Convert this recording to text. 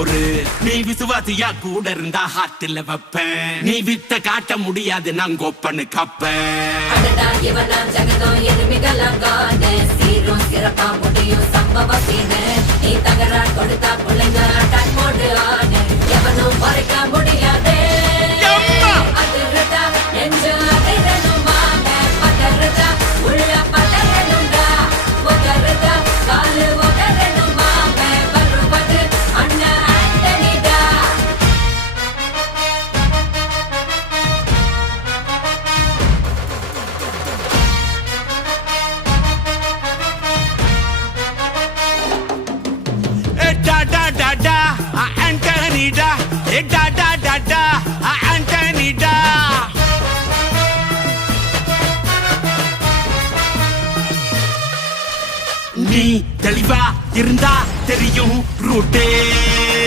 பொறு. நீ விசுவாசியா கூட இருந்தா ஹார்ட்ல வைப்பேன். நீ வித்த காட்ட முடியாது நான் கோப்பனு கப்பேன். ஜகதம் எருமிகளாம் காண சீரும் சிறப்பா முடியும் சம்பவம் சீனு. நீ தகரா கொடுத்தா பிள்ளைங்க அட்டாக் போடு ஆனு. எவனும் மறைக்க முடியாதே. அதிர்றதா நெஞ்சு அதிரணுமாங்க. பதறதா உள்ள பதறணுண்டா. ஒதறதா காலு ஒதறணுமாங்க. வருவது அண்ணன் ஆண்டனிடா. Antonida, da da da da, Antonida. நீ தெளிவா இருந்தா தெரியும் ரூட்டே.